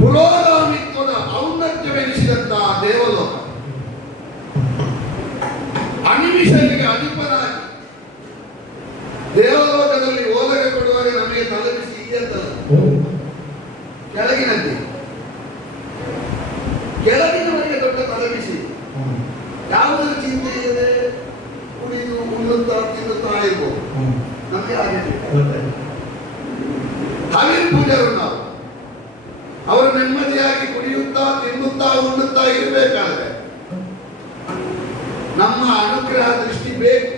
ಪುರೋಗಾಮಿತ್ವದ ಔನ್ನತ್ಯವೆನಿಸಿದಂತಹ ದೇವಲೋಕ ಅನಿಮಿಷರಿಗೆ ಅಧಿಪನಾಗಿ ದೇವಲೋಕದಲ್ಲಿ ಓಲಗೆ ಕೊಡುವಾಗ ನಮಗೆ ತಲುಪಿಸಿ ಅಂತಲ್ಲ, ಕೆಳಗಿನಂತೆ ಕೆಳಗಿನವರಿಗೆ ದೊಡ್ಡ ತಲುಪಿಸಿ ಯಾವುದರ ಚಿಂತೆ ಇದೆ, ಕುಡಿದು ಉಣ್ಣುತ್ತಾ ತಿನ್ನುತ್ತಾ ಇರ್ಬೋದು. ನಮಗೆ ಹಾಗೆ ಹವಿರ್ ಪೂಜರು ನಾವು ಅವರು ನೆಮ್ಮದಿಯಾಗಿ ಕುಡಿಯುತ್ತಾ ತಿನ್ನುತ್ತಾ ಉಣ್ಣುತ್ತಾ ಇರಬೇಕಾದ್ರೆ ನಮ್ಮ ಅನುಗ್ರಹ ದೃಷ್ಟಿ ಬೇಕು.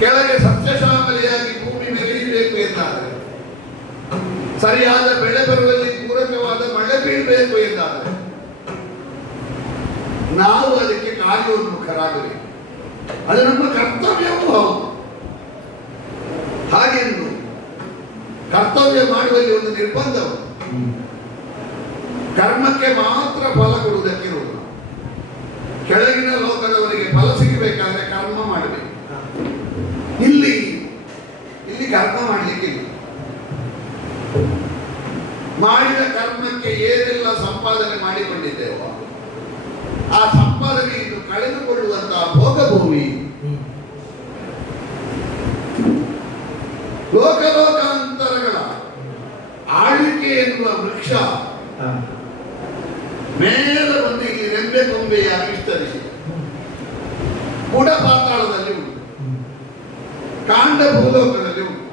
ಕೆಳಗೆ ಸಸ್ಯಶ್ಯಾಮಲೆಯಾಗಿ ಭೂಮಿ ಮೆರೆಯಬೇಕು ಎಂದಾದರೆ, ಸರಿಯಾದ ಬೆಳೆ ಬರುವಲ್ಲಿ ಪೂರಕವಾದ ಮಳೆ ಬೀಳಬೇಕು ಎಂದಾದರೆ ನಾವು ಅದಕ್ಕೆ ಕಾರ್ಯೋನ್ಮುಖರಾಗಬೇಕು. ಅದು ನಮ್ಮ ಕರ್ತವ್ಯವೂ ಹೌದು. ಹಾಗೆಂದು ಕರ್ತವ್ಯ ಮಾಡುವಲ್ಲಿ ಒಂದು ನಿರ್ಬಂಧವು, ಕರ್ಮಕ್ಕೆ ಮಾತ್ರ ಫಲ ಕೊಡುವುದಕ್ಕಿರುವುದು. ಕೆಳಗಿನ ಲೋಕದವರಿಗೆ ಫಲ ಸಿಗಬೇಕಾದ್ರೆ ಕರ್ಮ ಮಾಡಬೇಕು. ಇಲ್ಲಿ ಕರ್ಮ ಮಾಡಲಿಕ್ಕಿಲ್ಲ. ಮಾಡಿದ ಕರ್ಮಕ್ಕೆ ಏನೆಲ್ಲ ಸಂಪಾದನೆ ಮಾಡಿಕೊಂಡಿದ್ದೇವೋ ಆ ಸಂಪಾದನೆಯನ್ನು ಕಳೆದುಕೊಳ್ಳುವಂತಹ ಭೋಗಭೂಮಿ ಲೋಕಲೋಕಾಂತರಗಳ ಆಳ್ವಿಕೆ ಎನ್ನುವ ವೃಕ್ಷ ಮೇಲೆ ಬಂದು ಇಲ್ಲಿ ರೆಂಬೆ ಕೊಂಬೆಯಾಗಿ ವಿಸ್ತರಿಸಿದೆ. ಬುಡ ಪಾತಾಳದಲ್ಲಿ ಉಂಟು, ಕಾಂಡ ಭೂಲೋಕದಲ್ಲಿ ಉಂಟು,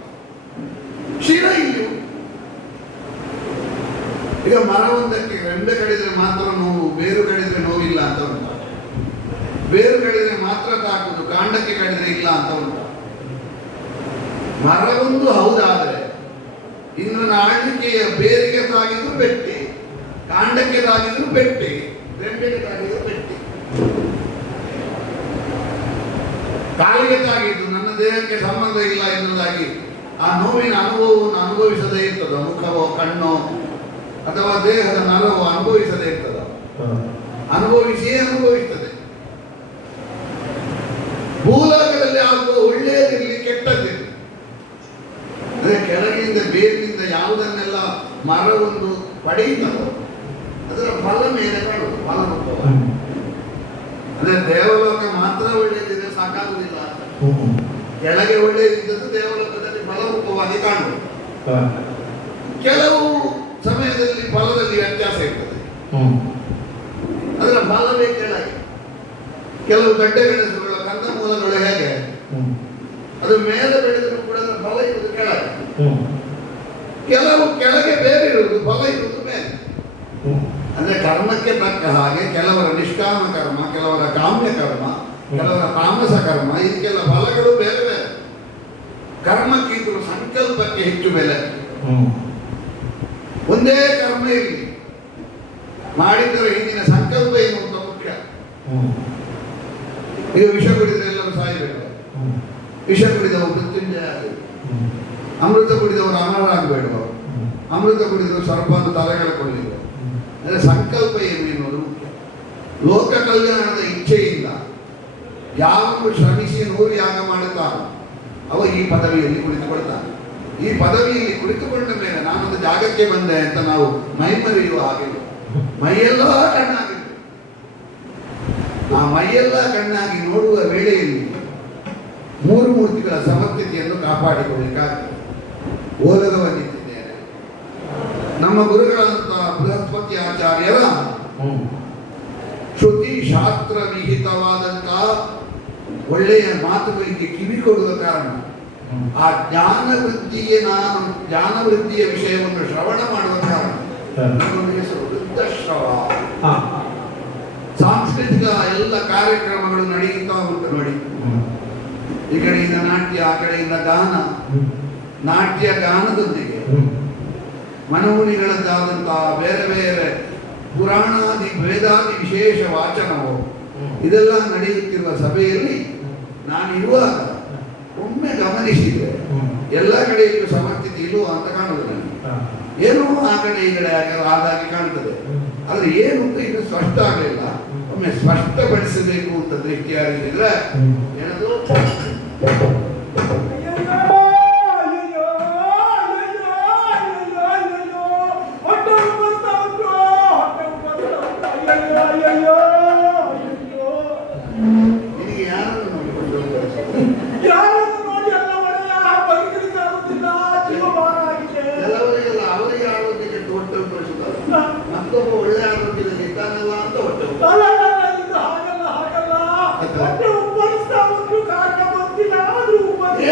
ಶಿರ ಇಲ್ಲಿ ಉಂಟು. ಈಗ ಮರವೊಂದಕ್ಕೆ ರೆಂಬೆ ಕಡಿದ್ರೆ ಮಾತ್ರ ನೋವು, ಬೇರು ಕಡಿದ್ರೆ ನೋವಿಲ್ಲ ಅಂತ ಉಂಟು. ಬೇರು ಕಡಿದ್ರೆ ಮಾತ್ರ ತಾಕುದು, ಕಾಂಡಕ್ಕೆ ಕಡಿದ್ರೆ ಇಲ್ಲ ಅಂತ ಉಂಟು. ಮರವೊಂದು ಹೌದಾದರೆ ಇನ್ನು ಆಳ್ವಿಕೆಯ ಬೇರಿಗೆ ತಾಗಿದ್ರು ಬೆಟ್ಟಿ, ಕಾಂಡಕ್ಕೆ ತಾಗಿದ್ರು ಬೆಟ್ಟಿ, ರೆಂಬೆಗೆ ತಾಗಿದ್ರು ಬೆಟ್ಟಿ. ಕಾಲಿಗೆ ತಾಗಿದ್ದು ನನ್ನ ದೇಹಕ್ಕೆ ಸಂಬಂಧ ಇಲ್ಲ ಎನ್ನುವುದಾಗಿ ಆ ನೋವಿನ ಅನುಭವವನ್ನು ಅನುಭವಿಸದೇ ಇರ್ತದ. ಮುಖವೋ ಕಣ್ಣೋ ಅಥವಾ ದೇಹದ ನರವೋ ಅನುಭವಿಸದೇ ಇರ್ತದ. ಅನುಭವಿಸಿಯೇ ಅನುಭವಿಸ್ತದೆ. ಭೂಲೋಕದಲ್ಲಿ ಆಗುವ ಒಳ್ಳೆಯದಿರಲಿ ಕೆಟ್ಟದ್ದಿರಲಿ, ಅದೇ ಕೆಳಗಿನಿಂದ ಬೇರಿನಿಂದ ಯಾವುದನ್ನೆಲ್ಲ ಮರವೊಂದು ಪಡೆಯುತ್ತದೋ ಅದರ ಫಲ ಮೇಲೆ ಕಾಣುವುದು, ಫಲರೂಪವ. ಅದೇ ದೇವಲೋಕ ಮಾತ್ರ ಒಳ್ಳೆಯದಿದ್ರೆ ಸಾಕಾಗುವುದಿಲ್ಲ. ಕೆಳಗೆ ಒಳ್ಳೆಯದಿದ್ದದ್ದು ದೇವಲೋಕದಲ್ಲಿ ಫಲರೂಪವಾಗಿ ಕಾಣುವುದು. ಕೆಲವು ಸಮಯದಲ್ಲಿ ಫಲದಲ್ಲಿ ವ್ಯತ್ಯಾಸ ಇರ್ತದೆ, ಅದರ ಫಲವೇ ಕೆಳಗೆ. ಕೆಲವು ಗಡ್ಡೆ ಗೆಣಸುಗಳ ಕಂದಮೂಲಗಳು ಹೇಗೆ ಅದು ಮೇಲೆ ಬೆಳೆದರೂ ಕೂಡ ಅದರ ಫಲ ಇರುವುದು ಕೆಳಗೆ. ಕೆಲವು ಕೆಳಗೆ ಬೇರೆ ಇರುವುದು, ಫಲ ಇರುವುದು ಮೇಲೆ. ಅಂದ್ರೆ ಕರ್ಮಕ್ಕೆ ತಕ್ಕ ಹಾಗೆ ಕೆಲವರ ನಿಷ್ಕಾಮ ಕರ್ಮ, ಕೆಲವರ ಕಾಮ್ಯ ಕರ್ಮ, ಕೆಲವರ ತಾಮಸ ಕರ್ಮ, ಇದಕ್ಕೆಲ್ಲ ಫಲಗಳು ಬೇರೆ ಬೇರೆ. ಕರ್ಮಕ್ಕಿಂತಲೂ ಸಂಕಲ್ಪಕ್ಕೆ ಹೆಚ್ಚು ಬೆಲೆ. ಒಂದೇ ಕರ್ಮ ಇರಲಿ, ಮಾಡಿದ್ದರ ಹಿಂದಿನ ಸಂಕಲ್ಪ ಏನು ಅಂತ ಮುಖ್ಯ. ಈಗ ವಿಷ ಕುಡಿದ್ರೆ ಎಲ್ಲರೂ ಸಾಯಬೇಕು, ವಿಷ ಕುಡಿದವರು ಮೃತ್ಯುಂಜಯ ಆಗಬೇಕು, ಅಮೃತ ಕುಡಿದವರು ಅಮರರಾಗಬೇಡುವ, ಅಮೃತ ಕುಡಿದವರು ಸರ್ಪವನ್ನು ತಲೆಗೆಳಕೊಳ್ಳಿರುವ. ಅಂದರೆ ಸಂಕಲ್ಪ ಏನು ಎನ್ನುವುದು ಮುಖ್ಯ. ಲೋಕ ಕಲ್ಯಾಣದ ಇಚ್ಛೆಯಿಂದ ಯಾರು ಶ್ರಮಿಸಿ 100 ಯಾಗ ಮಾಡುತ್ತಾನೋ ಅವ ಈ ಪದವಿಯಲ್ಲಿ ಕುಳಿತುಕೊಳ್ತಾನೆ. ಈ ಪದವಿಯಲ್ಲಿ ಕುಳಿತುಕೊಂಡ ಮೇಲೆ ನಾನೊಂದು ಜಾಗಕ್ಕೆ ಬಂದೆ ಅಂತ ನಾವು ಮೈಮರೆಯುವ ಹಾಗಿಲ್ಲ. ಮೈಯೆಲ್ಲ ಕಣ್ಣಾಗಿಲ್ಲ. ಆ ಮೈಯೆಲ್ಲ ಕಣ್ಣಾಗಿ ನೋಡುವ ವೇಳೆಯಲ್ಲಿ 3 ಮೂರ್ತಿಗಳ ಸಮರ್ಥತೆಯನ್ನು ಕಾಪಾಡಿಕೊಳ್ಳಲಿಕ್ಕಾಗ್ತದೆ. ಓಲಗವನ್ನಿದ್ದೇನೆ ನಮ್ಮ ಗುರುಗಳಂತಹ ಬೃಹಸ್ಪತಿ ಆಚಾರ್ಯರ ಶ್ರುತಿ ಶಾಸ್ತ್ರ ವಿಹಿತವಾದಂತಹ ಒಳ್ಳೆಯ ಮಾತುಗಳಿಗೆ ಕಿವಿ ಕೊಡುವ ಕಾರಣ ಆ ಜ್ಞಾನ ವೃದ್ಧಿಯ ವಿಷಯವನ್ನು ಶ್ರವಣ ಮಾಡುವ ಕಾರಣ ನನ್ನ ಹೆಸರು ವೃದ್ಧಾಶ್ರವ. ಸಾಂಸ್ಕೃತಿಕ ಎಲ್ಲ ಕಾರ್ಯಕ್ರಮಗಳು ನಡೆಯುತ್ತಾ ಉಂಟು ನೋಡಿ. ಈ ಕಡೆಯಿಂದ ನಾಟ್ಯ, ಆ ಕಡೆಯಿಂದ ಗಾನ. ನಾಟ್ಯ ಗಾನದೊಂದಿಗೆ ಮನೋನಿಗಳದ್ದಾದಂತಹ ಬೇರೆ ಬೇರೆ ಪುರಾಣಾದಿ ವೇದಾದಿ ವಿಶೇಷ ವಾಚನವು ಇದೆಲ್ಲ ನಡೆಯುತ್ತಿರುವ ಸಭೆಯಲ್ಲಿ ನಾನು ಇರುವಾಗ ಒಮ್ಮೆ ಗಮನಿಸಿದೆ, ಎಲ್ಲ ಕಡೆಯಲ್ಲೂ ಸಮಸ್ಥಿತಿ ಇಲ್ಲೋ ಅಂತ ಕಾಣುದು ನನಗೆ. ಏನೋ ಆ ಕಡೆ ಈ ಕಡೆ ಆದಾಗಿ ಕಾಣ್ತದೆ, ಆದ್ರೆ ಏನು ಅಂತ ಇನ್ನು ಸ್ಪಷ್ಟ ಆಗಲಿಲ್ಲ. ಒಮ್ಮೆ ಸ್ಪಷ್ಟಪಡಿಸಬೇಕು ಅಂತ ದೃಷ್ಟಿಯಾಗಿದ್ರೆ ಏನದು ನಿನಗೆ ಯಾರನ್ನು ನೋಡಿಕೊಂಡು ಕೆಲವರಿಗೆಲ್ಲ ಅವರಿಗೆ ಆರೋಗ್ಯಕ್ಕೆ ಹೊಟ್ಟೆ ಉಪರಿಸುತ್ತಾರೆ, ಮತ್ತೊಬ್ಬ ಒಳ್ಳೆ ಆರೋಗ್ಯದಲ್ಲಿ ಇದ್ದಾನಲ್ಲ ಅಂತ ಹೊಟ್ಟೆ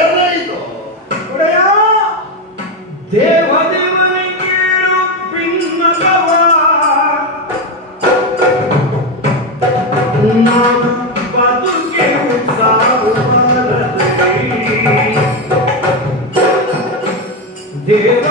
ಏನಾಯಿತು ದೇವದೇವನಿಗೆ ಭಿನ್ನಗವ ನಾನು ಬದುಕೆ ಸಾವು ದೇವ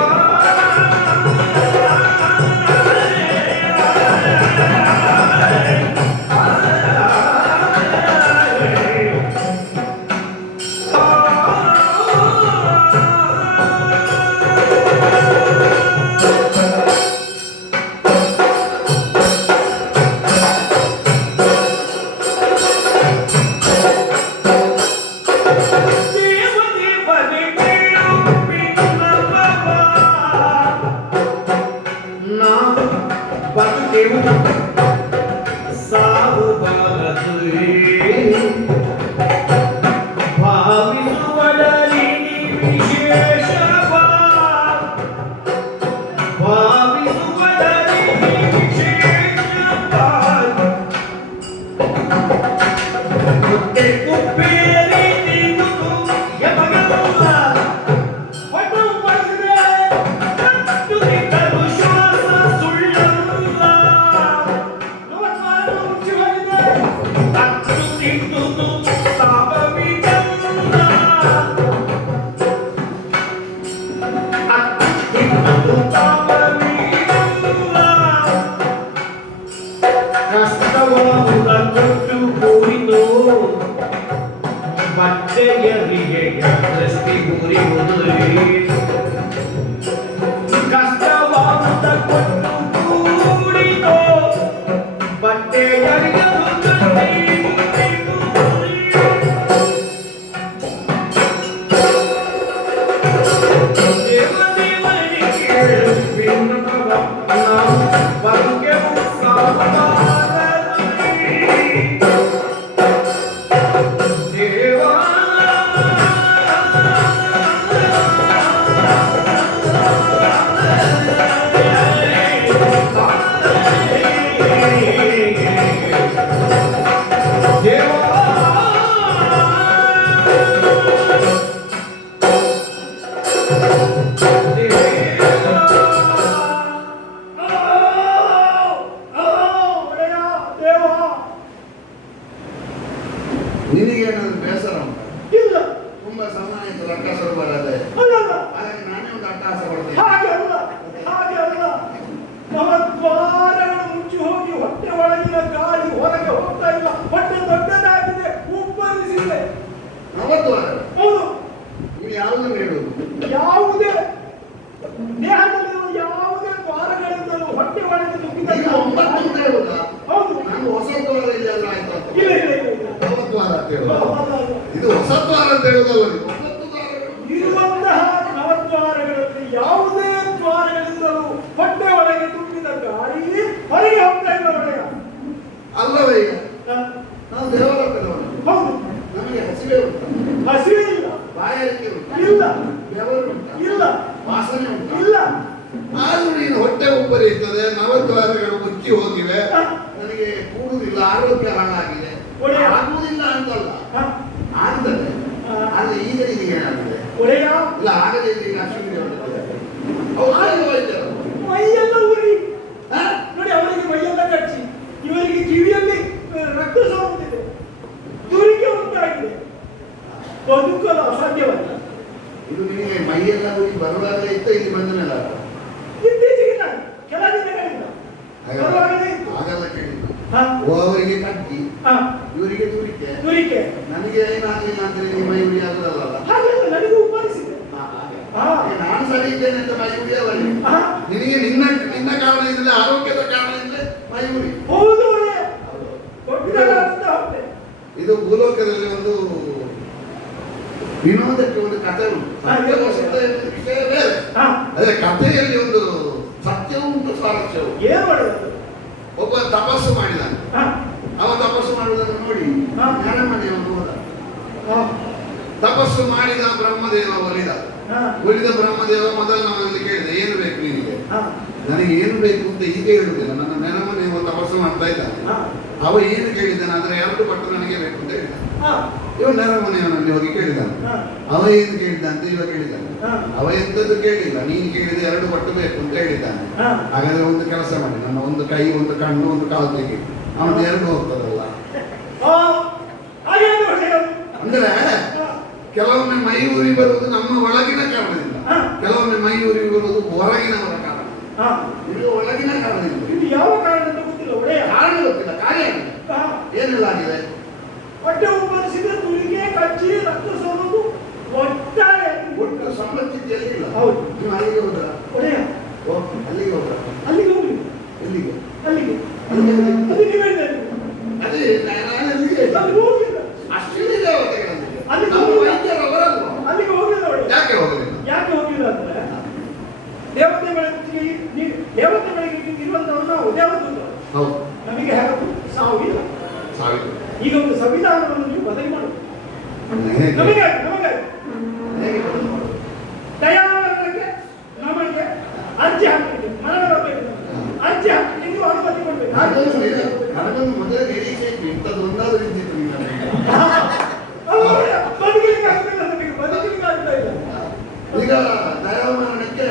ಸಾವು ಬಾರದು ಭಾವಿಸುವಳಲಿ ವಿಶೇಷವ ಭಾವಿಸುವಳಲಿ ವಿಶೇಷವ ಹೊಟ್ಟೆ ಕುಪ್ಪೇರಿ ನೀನು ಯಮಗಲ್ಲ ಕಷ್ಟವಾದ ಕೊಟ್ಟು ಹೋಯಿತು ಬಟ್ಟೆಯರಿಗೆ ದೃಷ್ಟಿ ಗುರಿಯುವುದು ಕಷ್ಟವಾದ ಕೊಟ್ಟು ಕೂಡಿತು ಬಟ್ಟೆಯರಿಗೆ ನಿನಗೇನಾದ್ರು ಬೇಸರ ಉಂಟಾ? ಇಲ್ಲ. ತುಂಬಾ ಸಾಮಾನ್ಯ ಅಟ್ಟಾಸ ಬರದೆ ಹಾಗಾಗಿ ನಾನೇ ಒಂದು ಅಟ್ಟಾಸ ಬರ್ತೇನೆ. ಹಾಗೆ ಅಲ್ಲ ನವದ್ವಾರಗಳು ಮುಚ್ಚಿ ಹೋಗಿ ಹೊಟ್ಟೆ ಒಳಗಿನ ಗಾಳಿ ಹೊರಗೆ ಹೋಗ್ತಾ ಇಲ್ಲ. ಹೊಟ್ಟೆ ದೊಡ್ಡದಾಗಿದೆ, ಉಬ್ಬರಿಸಿದೆ. ನವದ್ವಾರ? ಹೌದು. ನೀವು ಯಾವುದನ್ನು ಹೇಳುವುದು? ಯಾವುದೇ ದೇಹದಲ್ಲಿರುವ ಯಾವುದೇ ದ್ವಾರಗಳಿಂದಲೂ ಹೊಟ್ಟೆ ಒಳಗೆ ನುಗ್ಗಿದ ಒಂಬತ್ತು ಅಂತ ಹೇಳುದಾ? ಹೌದು. ನಾನು ಹೊಸ ದ್ವಾರ ಇಲ್ಲ ಎಲ್ಲ ಆಯ್ತು ಅಂತ. ಇಲ್ಲ ನವದ್ವಾರ ಅಂತ ಹೇಳುದು ಇದು ಹೊಸ ದ್ವಾರ ಅಂತ ಹೇಳುದಲ್ಲ. ಇರುವಂತಹ ನವದ್ವಾರಗಳಲ್ಲಿ ಯಾವುದೇ ದ್ವಾರಗಳಿಂದಲೂ ಹೊಟ್ಟೆ ಒಳಗೆ ತುಂಬಿದ ಗಾಳಿ ಹೊರಗೆ ಹೋಗ್ತಾ ಇಲ್ಲ. ಒಳ್ಳೆಯ ಅಲ್ಲವೇ ಈಗ ನಾವು ದೇವಲೋಕದವರು. ಹೌದು. ನಮಗೆ ಹಸಿವೆ ಉಂಟು? ಹಸಿವೆ ಇಲ್ಲ. ಬಾಯಾರಿಕೆ ಉಂಟು? ಇಲ್ಲ. ಬೆವರು ಉಂಟು? ಇಲ್ಲ. ವಾಸನೆ ಉಂಟು? ಇಲ್ಲ. ಆದ್ರೂ ನೀನು ಹೊಟ್ಟೆ ಉಬ್ಬರಿಯುತ್ತದೆ, ನವದ್ವಾರಗಳು ಮುಚ್ಚಿ ಹೋಗಿವೆ, ನನಗೆ ಕೂಡುವುದಿಲ್ಲ, ಆರೋಗ್ಯ ಹಾಳಾಗಿದೆ. ಆಗುವುದಿಲ್ಲ ಅಂತಲ್ಲ, ಆಗ್ತದೆ. ಆದ್ರೆ ಈಗ ನಿನಗೆ ಏನಾಗ್ತದೆ? ಒಡೆಯ ಇಲ್ಲ ಆಗದೆ ಈಗ ಅಶ್ವಿನಿ ಹೊರಟದೆ. ವೈದ್ಯರು ಮೈಯೆಲ್ಲ ಉರಿ ಪರವಾಗಿಲ್ಲ ಇತ್ತು. ಹಾಗೆಲ್ಲ ಕೇಳಿಲ್ಲ. ಹಾ, ಅವರಿಗೆ ಕಟ್ಟಿ ಹಾ, ಇವರಿಗೆ ತುರಿಕೆ, ತುರಿಕೆ ನನಗೆ ಏನಾಗಲಿಲ್ಲ ಅಂದ್ರೆ ನೀವು ಮೈ ಉರಿ ಆಗುದಲ್ಲ. ಹಾಗೆಲ್ಲ ನನಗೂ ಉಪರಿಸಿದೆ. ಹಾ, ನಾನು ಸರಿ ಇದ್ದೇನೆ ಅಂತ ಮೈ ಉರಿ ಅಲ್ಲ. ಹಾ, ನಿನಗೆ ನಿನ್ನ ಕಾರಣದಿಂದಲೇ, ಆರೋಗ್ಯದ ಕಾರಣದಿಂದಲೇ ಮೈ ಉರಿ. ಹೌದು ಒಳ್ಳೆಯ ದೊಡ್ಡದಾದಂತ ಹೊಟ್ಟೆ. ಇದು ಭೂಲೋಕದಲ್ಲಿ ಒಂದು ವಿನೋದಕ್ಕೆ ಒಂದು ಕಥೆ ಉಂಟು. ಸತ್ಯವಶದ ಎನ್ನುವ ವಿಷಯ ಬೇರೆ. ಹಾ, ಅದೇ ಕಥೆಯಲ್ಲಿ ಒಂದು ಸತ್ಯವೂ ಉಂಟು, ಸ್ವಾರಸ್ಯವು. ಏನು ಒಳ್ಳೆಯದು. ಒಬ್ಬ ತಪಸ್ಸು ಮಾಡಿದಾನೆ. ಹಾ, ಅವ ತಪಸ್ಸು ಮಾಡುವುದನ್ನು ನೋಡಿ ಹಾ. ಜ್ಞಾನಮಣಿಯವನು ಹೋದ. ಹಾ, ತಪಸ್ಸು ಮಾಡಿದ ಬ್ರಹ್ಮದೇವ ಒಲಿದ. ಹಾ, ಒಲಿದ ಬ್ರಹ್ಮದೇವ ಮೊದಲನಲ್ಲಿ ಕೇಳಿದ, ಏನು ಬೇಕು ನಿನಗೆ? ಹಾ, ನನಗೆ ಏನು ಬೇಕು ಅಂತ ಈಗ ಹೇಳುವುದಿಲ್ಲ. ನನ್ನ ನೆನಮನೆಯವ ತಪಸ್ಸು ಮಾಡ್ತಾ ಇದ್ದಾನೆ. ಹಾ, ಅವ ಏನು ಕೇಳಿದ್ದಾನೆ, ಅದರ 2 ಪಟ್ಟು ನನಗೆ ಬೇಕು ಅಂತ ಹೇಳಿದ. ಹಾ, ಇವ ನೆನಮನೆಯವನಲ್ಲಿ ಹೋಗಿ ಕೇಳಿದ್ದಾನೆ. ಹಾ, ಅವ ಏನು ಕೇಳಿದ ಅಂತ ಇವ ಕೇಳಿದ್ದಾನೆ. ಹಾ. ಅವ ಎಂತದ್ದು ಕೇಳಿಲ್ಲ, ನೀನು ಕೇಳಿದ 2 ಪಟ್ಟು ಬೇಕು ಅಂತ ಹೇಳಿದ್ದಾನೆ. ಹಾ. ಹಾಗಾದ್ರೆ ಒಂದು ಕೆಲಸ ಮಾಡಿ, ನನ್ನ ಒಂದು ಕೈ, ಒಂದು ಕಣ್ಣು, ಒಂದು ಕಾಲು ತೆಗಿ. ಅವನು 2 ಹೋಗ್ತದಲ್ಲ. ಹಾ, ಹಾಗೇನು ಒಳ್ಳೆಯದು. ಅಂದ್ರೆ ಹಾ, ಕೆಲವೊಮ್ಮೆ ಮೈ ಉರಿ ಬರುವುದು ನಮ್ಮ ಒಳಗಿನ ಕಾರಣದಿಂದ, ಹಾ. ಕೆಲವೊಮ್ಮೆ ಮೈ ಉರಿ ಬರುವುದು ಹೊರಗಿನವರ ಕಾರಣ. ಹಾ, ಇದು ಒಳಗಿನ ಕಾರಣದಿಂದ. ಇದು ಯಾವ ಕಾರಣ ಅಂತ ಗೊತ್ತಿಲ್ಲ ಒಳ್ಳೆಯ. ಕಾರಣ ಗೊತ್ತಿಲ್ಲ, ಕಾರ್ಯ ಆಗಿದೆ. ಹಾ, ಏನೆಲ್ಲ ಆಗಿದೆ? ಹೊಟ್ಟೆ ಉಪರಿಸಿದ ತುಳಿಗೆ ಕಚ್ಚಿ ರಕ್ತ ಸೋರುವುದು ಒಟ್ಟಾರೆ. ಒಟ್ಟು ಸಮಸ್ಥಿತಿಯಲ್ಲಿ ಇಲ್ಲ. ಹೌದು. ನೀವು ಅಲ್ಲಿಗೆ ಹೋದ್ರ? ಒಳ್ಳೆಯ ಅಲ್ಲಿಗೆ ಹೋದ್ರ? ಅಲ್ಲಿಗೆ ಹೋಗ್ಲಿ. ಎಲ್ಲಿಗೆ? ಅಲ್ಲಿಗೆ ಅಲ್ಲಿಗೆ ಅದು ನೀವೇ ಹೇಳಿದ್ದು. ಅದೇ ನಾನು ಅಲ್ಲಿಗೆ ಅಲ್ಲಿ ಹೋಗಿಲ್ಲ. ಅಷ್ಟಿದೆ ದೇವತೆಗಳಲ್ಲಿಗೆ. ಅಲ್ಲಿ ನಮ್ಮ ವೈದ್ಯರವರಲ್ವ? ಅಲ್ಲಿಗೆ ಹೋಗಿಲ್ಲ ಒಳ್ಳೆಯ. ಯಾಕೆ ಹೋಗಲಿಲ್ಲ? ಯಾಕೆ ಹೋಗಿಲ್ಲ ಅಂದ್ರೆ ದೇವತೆಗಳಿಗೆ ಇರುವಂತವನ್ನ ನಾವು ದೇವದೂತರು. ಹೌದು, ನಮಗೆ ಹೇಗೆ ಸಾವು ಇಲ್ಲ. ಸಾವಿರ ಈಗ ಒಂದು ಸಂವಿಧಾನವನ್ನು ನೀವು ಬದಲಿ ಮಾಡುದು ಹೇಗೆ? ನಮಗೆ ಹೇಗೆ ಬದಲು ಮಾಡೋದು? ದಯಾವರಣಕ್ಕೆ ನಮಗೆ ಅರ್ಜಿ ಹಾಕಲಿಕ್ಕೆ ಮರಣ ಬರಬೇಕು. ಅರ್ಜಿ ಹಾಕಲಿಕ್ಕೆ ನೀವು ಅನುಮತಿ ಕೊಡ್ಬೇಕು. ನನಗೊಂದು ಮೊದಲೇ ನಿರೀಕ್ಷೆ ಇತ್ತು, ಇಂಥದ್ದು ಒಂದಾದ್ರೂ ಇದ್ದಿತ್ತು ನಿನ್ನ ಮನೆಗೆ. ಬದುಕಲಿಕ್ಕೆ ಆಗ್ತಿಲ್ಲ, ನಮಗೆ ಬದುಕಲಿಕ್ಕೆ ಆಗ್ತಾ ಇಲ್ಲ. ಈಗ ದಯಾಮರಣಕ್ಕೆ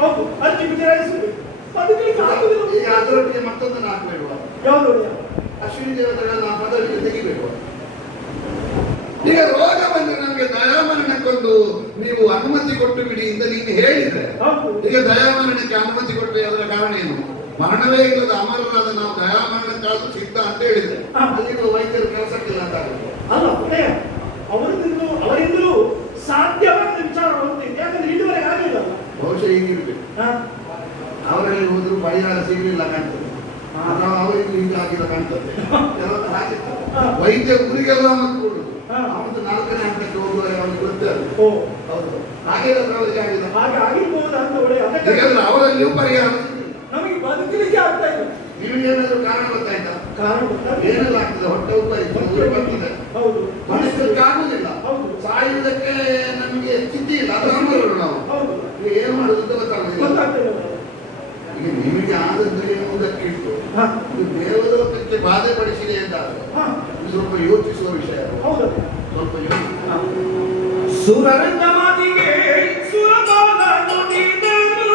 ಹೌದು, ಅರ್ಜಿ ಬದಲಾಯಿಸಬೇಕು. ಬದುಕಲಿಕ್ಕೆ ಆಗುದಿಲ್ಲ. ಈಗ ಅದರೊಟ್ಟಿಗೆ ಮತ್ತೊಂದನ್ನು ಹಾಕಬೇಡುವ. ಯಾವುದು? ಅಶ್ವಿನಿ ದೇವತೆಗಳನ್ನ ಆ ಪದವಿಗೆ ತೆಗಿಬೇಕು. ಈಗ ರೋಗ ಬಂದ್ರೆ ನಮಗೆ ದಯಾಮರಣಕ್ಕೊಂದು ನೀವು ಅನುಮತಿ ಕೊಟ್ಟು ಬಿಡಿ ಅಂತ ನೀನು ಹೇಳಿದ್ರೆ, ಹೌದು. ಈಗ ದಯಾಮರಣಕ್ಕೆ ಅನುಮತಿ ಕೊಟ್ಟು ಅದರ ಕಾರಣ ಏನು? ಮರಣವೇ ಇಲ್ಲದ ಅಮರರಾದ ನಾವು ದಯಾಮರಣಕ್ಕಾದ್ರೂ ಸಿದ್ಧ ಅಂತ ಹೇಳಿದ್ರೆ ಅಲ್ಲಿರುವ ವೈದ್ಯರು ಕೆಲಸಕ್ಕಿಲ್ಲ ಅಂತ ಆಗುತ್ತೆ. ಅಲ್ಲ ಒಳ್ಳೆಯ ಅವರಿಂದಲೂ ಸಾಧ್ಯವಾದ ವಿಚಾರ ಹೊಂದಿದೆ. ಯಾಕಂದ್ರೆ ಇದುವರೆಗೆ ಆಗಲಿಲ್ಲ. ಬಹುಶಃ ಹೀಗಿರ್ಬೇಕು. ಅವರಲ್ಲಿ ಹೋದ್ರು ಪರಿಹಾರ ಸಿಗಲಿಲ್ಲ ಕಾಣ್ತದೆ, ಅಥವಾ ಅವರಿಗೂ ಹೀಗಾಗಿಲ್ಲ ಕಾಣ್ತದೆ. ಕೆಲವೊಂದು ಹಾಕಿರ್ತಾರೆ. ವೈದ್ಯ ಊರಿಗೆಲ್ಲ ಮತ್ತು ಕೊಡುದು, ಅವತ್ತು 4ನೇ ಹಂತಕ್ಕೆ ಹೋಗುವರೆ ಅವನಿಗೆ ಗೊತ್ತಲ್ಲ. ಓ ಹೌದು, ಹಾಗೆ ಅವರಿಗೆ ಆಗಿಲ್ಲ. ಹಾಗೆ ಆಗಿರ್ಬೋದು ಅಂತ ಒಳ್ಳೆಯ. ಯಾಕಂದ್ರೆ ಅವರಲ್ಲಿಯೂ ಪರಿಹಾರ ಸಿಗಲಿಲ್ಲ. ನಮಗೆ ಬದುಕಲಿಕ್ಕೆ ಆಗ್ತಾ ಇಲ್ಲ. ನಿಮಗೇನಾದ್ರೂ ಕಾರಣ ಗೊತ್ತಾಯ್ತಾ? ಕಾರಣ ಗೊತ್ತಾಗ್ತದೆ. ಏನೆಲ್ಲ ಆಗ್ತದೆ? ಹೊಟ್ಟೆ ಉಬ್ಬರಿ ಬರ್ತದೆ, ಹೌದು. ಆಗುದಿಲ್ಲ. ಹೌದು. ಸಾಯುವುದಕ್ಕೆ ನಮಗೆ ಸ್ಥಿತಿ ಇಲ್ಲ, ಅದು ಅಮರರು ನಾವು. ಹೌದು. ಈಗ ಏನು ಮಾಡುದು ಅಂತ ಗೊತ್ತಾಗುದಿಲ್ಲ. ಗೊತ್ತಾಗ್ತದೆ. ಈಗ ನಿಮಗೆ ಆದದ್ದು ಎನ್ನುವುದಕ್ಕೆ ಇಟ್ಟು ಹಾ, ಇದು ದೇವಲೋಕಕ್ಕೆ ಬಾಧೆ ಪಡಿಸಿದೆ ಅಂತಾದ್ರೆ ಹಾ, ಇದು ಸ್ವಲ್ಪ ಯೋಚಿಸುವ ವಿಷಯ. ಹೌದು. ಸ್ವಲ್ಪ ಯೋಚಿಸಿ. ಸುರರಂಗ ಮಾತಿಗೆ ಸುರಬಾಲ ನುಡಿದನು.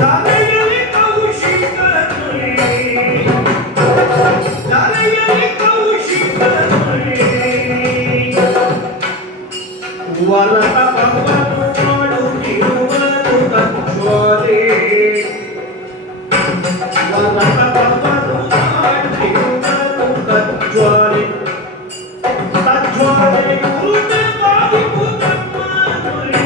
ದಾಲೆಯಲ್ಲಿ ಕೌಶಿಕನು, ದಾಲೆಯಲ್ಲಿ ಕೌಶಿಕನು, ವರತ ಭಗವನು ಮಾಡುತ್ತಿರುವನು ತಜ್ಜ್ವಾಲೆ, ವರತ ಭಗವನು ಮಾಡುತ್ತಿರುವನು ತಜ್ಜ್ವಾಲೆ, ತಜ್ಜ್ವಾಲೆ ಗುರುತೆ ಬಾಗಿಪು ತಮ್ಮನುಲಿ.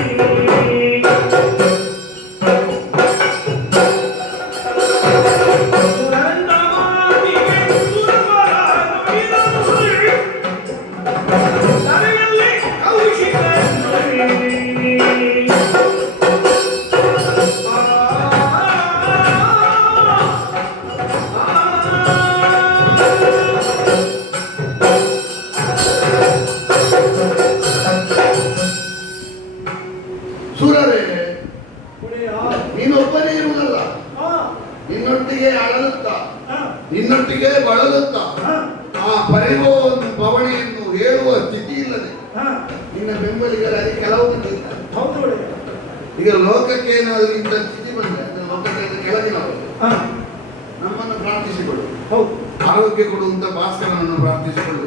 ಸುರಂಗ ಮಾತಿಗೆ ಸುರಬಾಲ ನುಡಿದನು, ದಾಲೆಯಲ್ಲಿ ಕೌಶಿಕನು. ಸುರರೇ, ಒಳ್ಳೆಯ. ನೀನೊಬ್ಬನೇ ಇರುವುದಲ್ಲ, ಹಾ, ನಿನ್ನೊಟ್ಟಿಗೆ ಅಳಲುತ್ತಾ, ಹಾ, ನಿನ್ನೊಟ್ಟಿಗೆ ಬಳಲುತ್ತಾ, ಹಾ, ಆ ಪರಿಭವವನ್ನು ಪವಣೆಯನ್ನು ಹೇಳುವ ಸ್ಥಿತಿ ಇಲ್ಲದೆ ಹಾ, ನಿನ್ನ ಬೆಂಬಲಿಗರಾಗಿ ಕೆಲವು ಮಂದಿ ಇದ್ದಾರೆ. ಹೌದು ಒಳ್ಳೆಯ. ಈಗ ಲೋಕಕ್ಕೆ ಏನಾದರೂ ಇಂಥ ಸ್ಥಿತಿ ಬಂದ್ರೆ, ಅಂದ್ರೆ ಲೋಕಕ್ಕೆ ಕೆಳಗಿನವರು ಹಾ, ನಮ್ಮನ್ನು ಪ್ರಾರ್ಥಿಸಿಕೊಳ್ಳು. ಹೌದು. ಆರೋಗ್ಯ ಕೊಡುವಂತ ಭಾಸ್ಕರನನ್ನು ಪ್ರಾರ್ಥಿಸಿಕೊಳ್ಳು,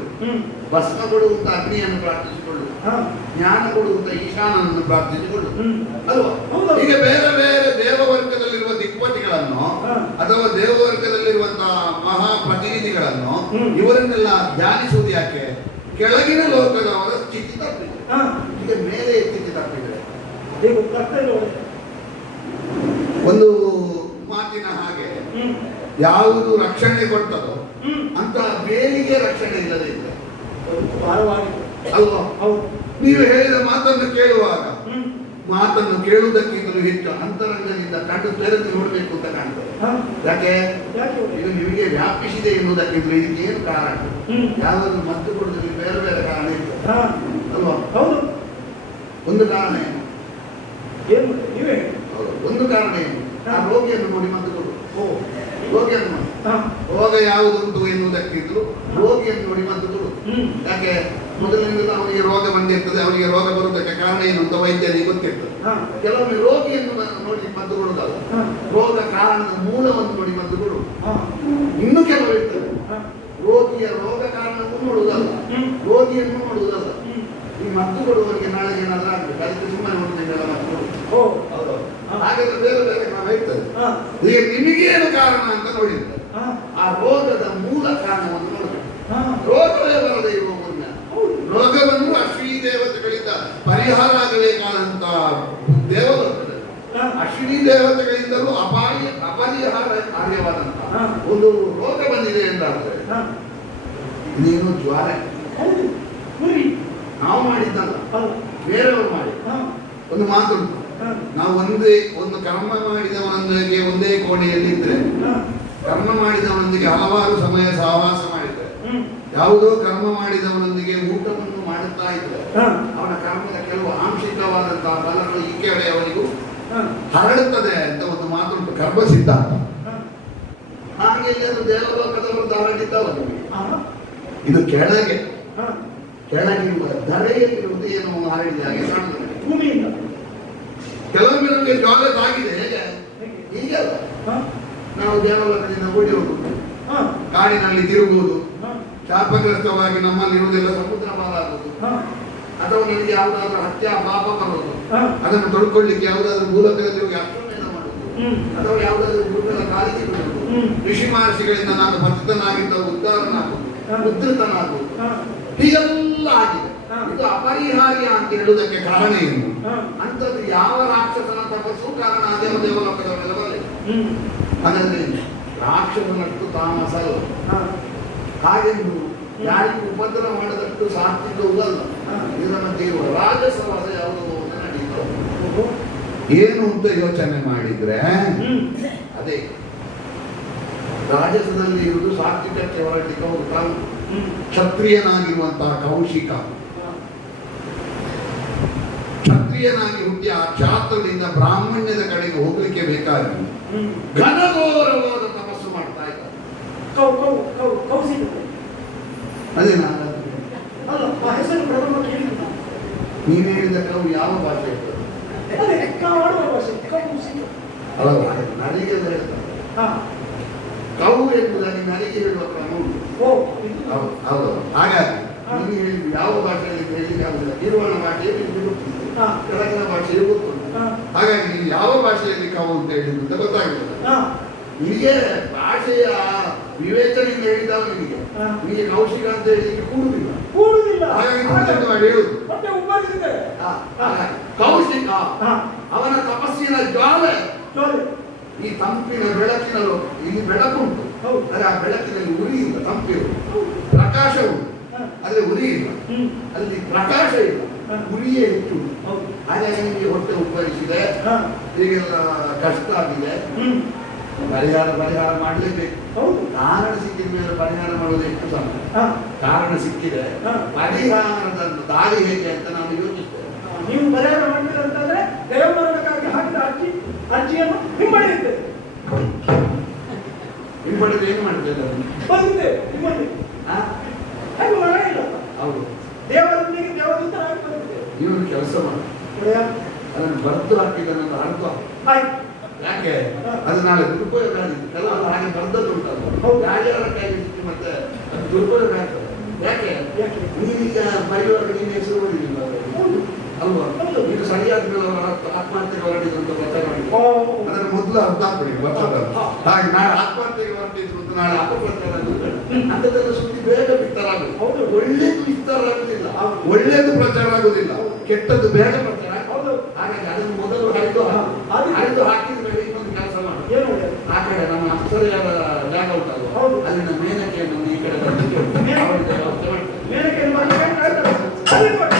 ಭಸ್ಮ ಕೊಡುವಂತ ಅಗ್ನಿಯನ್ನು ಪ್ರಾರ್ಥಿಸಿಕೊಳ್ಳು, ಹಾ, ಜ್ಞಾನ ಕೊಡುವಂತ ಈಶಾನನನ್ನು ಪ್ರಾರ್ಥಿಸಿಕೊಳ್ಳು ಹ್ಮ್. ಅಲ್ವಾ? ಹೌದು. ಈಗ ಬೇರೆ ಬೇರೆ ದೇವವರ್ಗ ಇವರನ್ನೆಲ್ಲ ಧ್ಯಾನಿಸುವುದು ಯಾಕೆ? ಕೆಳಗಿನ ಲೋಕದವರ ಸ್ಥಿತಿ ತಪ್ಪಿದೆ, ಹಾ ಈಗ ಮೇಲೆ ಸ್ಥಿತಿ ತಪ್ಪಿದೆ. ನೀವು ಕರ್ತವ್ಯ ಒಂದು ಮಾತಿನ ಹಾಗೆ ಯಾವುದು ರಕ್ಷಣೆ ಕೊಡ್ತದೋ ಅಂತ ಬೇಲಿಗೆ ರಕ್ಷಣೆ ಇಲ್ಲದೆ ಇದ್ರೆ ಭಾರವಾಗಿ ಅಲ್ವಾ? ಹೌದು. ನೀವು ಹೇಳಿದ ಮಾತನ್ನು ಕೇಳುವಾಗ ಮಾತನ್ನು ಕೇಳುವುದಕ್ಕಿಂತಲೂ ಹೆಚ್ಚು ಅಂತರಂಗದಿಂದ ಕಣ್ಣು ತೆರೆದು ನೋಡಬೇಕು ಅಂತ ಕಾಣ್ತದೆ. ಯಾಕೆ? ಇದು ನಿಮಗೆ ವ್ಯಾಪಿಸಿದೆ ಎನ್ನುವುದಕ್ಕಿಂತಲೂ ಇದಕ್ಕೆ ಏನು ಕಾರಣ? ಯಾವ್ದಾದ್ರು ಮದ್ದು ಕೊಡುವುದಕ್ಕೆ ಬೇರೆ ಬೇರೆ ಕಾರಣ ಇರ್ತದೆ ಅಲ್ವಾ? ಹೌದು. ಒಂದು ಕಾರಣ ಏನು? ಏನು ನೀವೇ ಒಂದು ಕಾರಣ ಏನು? ಆ ರೋಗಿಯನ್ನು ನೋಡಿ ಮದ್ದು ಕೊಡು. ರೋಗಿಯನ್ನು ರೋಗ ಯಾವುದುಂಟು ಎನ್ನುವುದಕ್ಕಿಂತಲೂ ರೋಗಿಯನ್ನು ನೋಡಿ ಮದ್ದು ಕೊಡು. ಯಾಕೆ? ಮೊದಲಿನಿಂದ ಅವನಿಗೆ ರೋಗ ಬಂದಿರ್ತದೆ, ಅವನಿಗೆ ರೋಗ ಬರುವುದಕ್ಕೆ ಕಾರಣ ಏನು ಅಂತ ವೈದ್ಯರಿಗೆ ಗೊತ್ತಿರ್ತದೆ. ಕೆಲವೊಮ್ಮೆ ರೋಗಿಯನ್ನು ನೋಡಿ ಮದ್ದು ಕೊಡುವುದಲ್ಲ, ರೋಗ ಕಾರಣದ ಮೂಲವನ್ನು ನೋಡಿ ಮದ್ದು ಕೊಡು. ಇನ್ನು ಕೆಲವು ಇರ್ತದೆ, ರೋಗಿಯ ರೋಗ ಕಾರಣವನ್ನು ನೋಡುವುದಲ್ಲ, ರೋಗಿಯನ್ನು ನೋಡುವುದಲ್ಲ. ಈ ಮದ್ದು ಕೊಡುವವರಿಗೆ ನಾಳೆ ಏನಾದ್ರೂ ಆಗ್ಬೇಕು, ಅದಕ್ಕೆ ಸುಮ್ಮನೆ ನೋಡುವುದಿಲ್ಲ ಮದ್ದು ಕೊಡು. ಹಾಗಾದ್ರೆ ಬೇರೆ ಬೇರೆ ಕ್ರಮ ಇರ್ತದೆ. ಈಗ ನಿಮಗೇನು ಕಾರಣ ಅಂತ ನೋಡಿದ್ರೆ ಆ ರೋಗದ ಮೂಲ ಕಾರಣವನ್ನು ನೋಡಬೇಕು. ರೋಗವೇ ಬರದೇ ಇರುವ ರೋಗವನ್ನು ಅಶ್ವಿನಿ ದೇವತೆಗಳಿಂದ ಪರಿಹಾರ ಆಗಬೇಕಾದಂತ ದೇವಲೋಕದಲ್ಲಿ ಅಶ್ವಿನಿ ದೇವತೆಗಳಿಂದಲೂ ಅಪರಿಹಾರ ಕಾರ್ಯವಾದಂತಹ ಒಂದು ರೋಗ ಬಂದಿದೆ ಎಂದಾದ್ರೆ ನೀನು ಜ್ವಾರ ನಾವು ಮಾಡಿದ್ದಲ್ಲ, ಬೇರೆಯವರು ಮಾಡಿ. ಒಂದು ಮಾತುಂಟು, ನಾವು ಒಂದು ಕರ್ಮ ಮಾಡಿದವನೊಂದಿಗೆ ಒಂದೇ ಕೋಣೆಯಲ್ಲಿ ಇದ್ರೆ, ಕರ್ಮ ಮಾಡಿದವನೊಂದಿಗೆ ಹಲವಾರು ಸಮಯ ಸಹವಾಸ ಮಾಡಿದ್ರೆ, ಯಾವುದೋ ಕರ್ಮ ಮಾಡಿದವನೊಂದಿಗೆ ಊಟವನ್ನು ಮಾಡುತ್ತಾ ಇದ್ರೆ ಅವನ ಕರ್ಮದ ಕೆಲವು ಆಂಶಿಕವಾದಂತಹ ಫಲಗಳು ಈ ಕಡೆಯವರಿಗೂ ಹರಡುತ್ತದೆ ಅಂತ ಒಂದು ಮಾತುಂಟು, ಕರ್ಮ ಸಿದ್ಧಾಂತ. ಹಾಗೆ ಎಲ್ಲರೂ ದೇವಲೋಕದವರು ಹರಡಿದ್ದವ ಇದು ಕೆಳಗೆ ಕೆಳಗಿರುವ ಧರೆಯಲ್ಲಿರುವುದು ಏನು ಹರಡಿದ ಹಾಗೆ ಕಾಣುತ್ತದೆ. ಭೂಮಿಯಿಂದ ಕೆಲವೊಮ್ಮೆ ನಮಗೆ ಜ್ವಾಲೆ ತಾಗಿದೆ. ಹೇಗೆ? ಹೀಗೆಲ್ಲ ನಾವು ದೇವಲೋಕದಿಂದ ಓಡಿ ಹೋಗುವುದು, ಕಾಡಿನಲ್ಲಿ ತಿರುಗುವುದು, ಶಾಪಗ್ರಸ್ತವಾಗಿ ನಮ್ಮಲ್ಲಿರುವುದೆಲ್ಲ ಸಮುದ್ರ ಪಾಲಾಗುವುದು, ಅಥವಾ ನಿಮಗೆ ಯಾವುದಾದ್ರೂ ಹತ್ಯೆ ಪಾಪ ಬರುವುದು, ಅದನ್ನು ತೊಳ್ಕೊಳ್ಳಿಕ್ಕೆ ಯಾವುದಾದ್ರೂ ಭೂಲೋಕದಲ್ಲಿ ಹೋಗಿ ಅಶ್ವಮೇಧ ಮಾಡುವುದು, ಅಥವಾ ಯಾವುದಾದ್ರೂ ಗುರುಗಳ ಕಾಲಿಗೆ ಬಿಡುವುದು, ಋಷಿ ಮಹರ್ಷಿಗಳಿಂದ ನಾನು ಭಕ್ತನಾಗಿದ್ದ ಉದ್ಧತನಾಗುವುದು, ಹೀಗೆಲ್ಲ ಆಗಿದೆ. ಇದು ಅಪರಿಹಾರ್ಯ ಅಂತ ಹೇಳುವುದಕ್ಕೆ ಕಾರಣ ಏನು? ಅಂತದ್ದು ಯಾವ ರಾಕ್ಷಸನ ತಪಸ್ಸು ಕಾರಣ ದೇವಲೋಕದವರೆಲ್ಲ ಬರಲಿಲ್ಲ. ಹಾಗಾದ್ರೆ ರಾಕ್ಷಸನಷ್ಟು ತಾಮಸಲ್ಲ, ಹಾಗೆಂದು ಯಾರಿಗೂ ಉಪದ್ರ ಮಾಡದಷ್ಟು ಸಾತ್ವಿಕವೂ ಅಲ್ಲ. ಇದರ ಮಧ್ಯೆ ಇರುವ ರಾಜಸವಾಸ ಯಾವುದೋ ನಡೆಯಿತು ಏನು ಅಂತ ಯೋಚನೆ ಮಾಡಿದ್ರೆ ಅದೇ ರಾಜಸದಲ್ಲಿ ಇರುವುದು ಸಾತ್ವಿಕಕ್ಕೆ ಹೊರಟಿಕವರು ತಾನು ಕ್ಷತ್ರಿಯನಾಗಿರುವಂತಹ ಕೌಶಿಕ, ಕ್ಷತ್ರಿಯನಾಗಿ ಹುಟ್ಟಿ ಆ ಕ್ಷಾತ್ರದಿಂದ ಬ್ರಾಹ್ಮಣ್ಯದ ಕಡೆಗೆ ಹೋಗ್ಲಿಕ್ಕೆ ಬೇಕಾಗಿ ಘನಘೋರವಾದ ತಪಸ್ಸು ಮಾಡ್ತಾ ಇದ್ದಾರೆ. ಅದೇ ನೀನು ಹೇಳಿದ ಕವು ಯಾವ ಭಾಷೆ ಅಲ್ಲ, ನರಿಗೆ ಹೇಳ್ತಾರೆ ಕವು ಎಂಬುದಾಗಿ ನರಿಗೆ ಹೇಳುವ ಕ್ರಮ ಉಂಟು. ಹೌದು. ಹಾಗಾಗಿ ನೀನು ಹೇಳಿದ್ದು ಯಾವ ಭಾಷೆಯಲ್ಲಿ ಹೇಳಿ ಆಗುದಿಲ್ಲ. ನಿರ್ವಹಣ ಭಾಷೆಯಲ್ಲಿ ಗೊತ್ತಿದೆ, ಕೆಳಗಿನ ಭಾಷೆಯಲ್ಲಿ ಗೊತ್ತುಂಟು. ಹಾಗಾಗಿ ನೀನು ಯಾವ ಭಾಷೆಯಲ್ಲಿ ಕವು ಅಂತ ಹೇಳಿದ್ದು ಅಂತ ಗೊತ್ತಾಗಿಲ್ಲ. ನಿನಗೆ ಭಾಷೆಯ ವಿವೇಚನೆಯಿಂದ ಹೇಳಿದವ ನಿನಗೆ ಕೌಶಿಕ ಅಂತ ಹೇಳಿಕ್ಕೆ ಕೂಡುದಿಲ್ಲ. ಹಾಗಾಗಿ ಹೇಳುದು ಕೌಶಿಕ ಅವನ ತಪಸ್ಸಿನ ಜ್ವಾಲೆ ಈ ತಂಪಿನ ಬೆಳಕಿನ ಇಲ್ಲಿ ಬೆಳಕುಂಟು, ಆದರೆ ಆ ಬೆಳಕಿನಲ್ಲಿ ಉರಿ ಇಲ್ಲ, ತಂಪಿರು ಪ್ರಕಾಶ ಉಂಟು, ಆದರೆ ಉರಿ ಇಲ್ಲ. ಅಲ್ಲಿ ಪ್ರಕಾಶ ಇಲ್ಲ, ಉರಿಯೇ ಹೆಚ್ಚು. ಹಾಗಾಗಿ ನಿಮಗೆ ಹೊಟ್ಟೆ ಉಬ್ಬರಿಸಿದೆ, ಹೀಗೆಲ್ಲ ಕಷ್ಟ ಆಗಿದೆ, ಪರಿಹಾರ ಮಾಡಲೇಬೇಕು. ಕಾರಣ ಸಿಕ್ಕಿದ ಮೇಲೆ ಪರಿಹಾರ ಮಾಡೋದು ಎಷ್ಟು ಸಮಯ? ಕಾರಣ ಸಿಕ್ಕಿದೆ, ಪರಿಹಾರದ ದಾರಿ ಹೇಗೆ ಅಂತ ನಾನು ಯೋಚಿಸ್ತೇನೆ. ನೀವು ಪರಿಹಾರ ಮಾಡಿದ್ರೆ ಅಂತಂದ್ರೆ ದೇವಮರಣಕ್ಕಾಗಿ ಹಾಕಿದ ಅರ್ಜಿಯನ್ನು ಹಿಂಪಡೆಯುತ್ತೆ. ಹಿಂಪಡೆದು ಏನು ಮಾಡ್ತೇವೆ? ಬಂದಿದೆ ನಿಮ್ಮಲ್ಲಿ ಹಾಗೆ ಮರಣ ಇಲ್ಲ. ಹೌದು, ದೇವರೊಂದಿಗೆ ದೇವದೂತರಾಗಿ ಬಂದಿದೆ. ನೀವು ಕೆಲಸ ಮಾಡಿ ಅದನ್ನು ಬರೆದು ಹಾಕಿದ ಅರ್ಥ ಯಾಕೆ? ಅದು ನಾಳೆ ದುರುಪಯೋಗ ಆಗಿದೆ. ಕೆಲವರು ಹಾಗೆ ಬರೆದದ್ದು ಉಂಟಲ್ಲ, ಯಾರ್ಯಾರ ಕೈಗೆ ಸಿಕ್ಕಿ ಮತ್ತೆ ಅದು ದುರುಪಯೋಗ ಆಗ್ತದೆ. ಯಾಕೆ? ನೀನೀಗ ಬರೆಯುವಾಗ ನೀನು ಹೆಸರು ಹೊಡಿಲಿಲ್ಲ ಅಲ್ವಾ? ಇದು ಸರಿಯಾದ ಮೇಲೆ ಅವರ ಆತ್ಮಹತ್ಯೆ ಹೊರಡಿದಂತ ಗೊತ್ತಾಗ ಅದನ್ನು ಮೊದಲು ಮೊದಲು ಅರ್ಧ ಹಾಕ್ಬಿಡಿ ಬರ್ತದಲ್ಲ. ಹಾಗೆ ನಾಳೆ ಆತ್ಮಹತ್ಯೆಗೆ ಹೊರಟಿದ್ರು ಅಂತ ನಾಳೆ ಅಪಪ್ರಚಾರ ಅಂತದೆಲ್ಲ ಸುದ್ದಿ ಬೇಗ ಬಿತ್ತರಾಗುದು. ಹೌದು. ಒಳ್ಳೇದು ವಿಸ್ತಾರ ಆಗುದಿಲ್ಲ, ಒಳ್ಳೇದು ಪ್ರಚಾರ ಆಗುದಿಲ್ಲ, ಕೆಟ್ಟದ್ದು ಬೇಗ ಪ್ರಚಾರ ಆಗುದು. ಹೌದು. ಹಾಗಾಗಿ ಅದನ್ನು ಮೊದಲು ಹರಿದು ಹಾಕಿದ ಮೇಲೆ ಇನ್ನೊಂದು ಕೆಲಸ ಮಾಡಿ. ಏನು ಆ ಕಡೆ ನಮ್ಮ ಅಪ್ಸರೆಯರ ಜಾಗ ಉಂಟಲ್ವ, ಹೌದು. ಅಲ್ಲಿನ ಮೇನಕೆಯನ್ನು ಈ ಕಡೆ ತಂದು ಅವರಿಗೆ ವ್ಯವಸ್ಥೆ ಮಾಡ್ತಾರೆ. ಮೇಲಕ್ಕೆ ಮಾಡ್ಲಿಕ್ಕೆ ಹೇಳ್ತಾರೆ. ಅಲ್ಲಿ ಕೊಟ್ಟು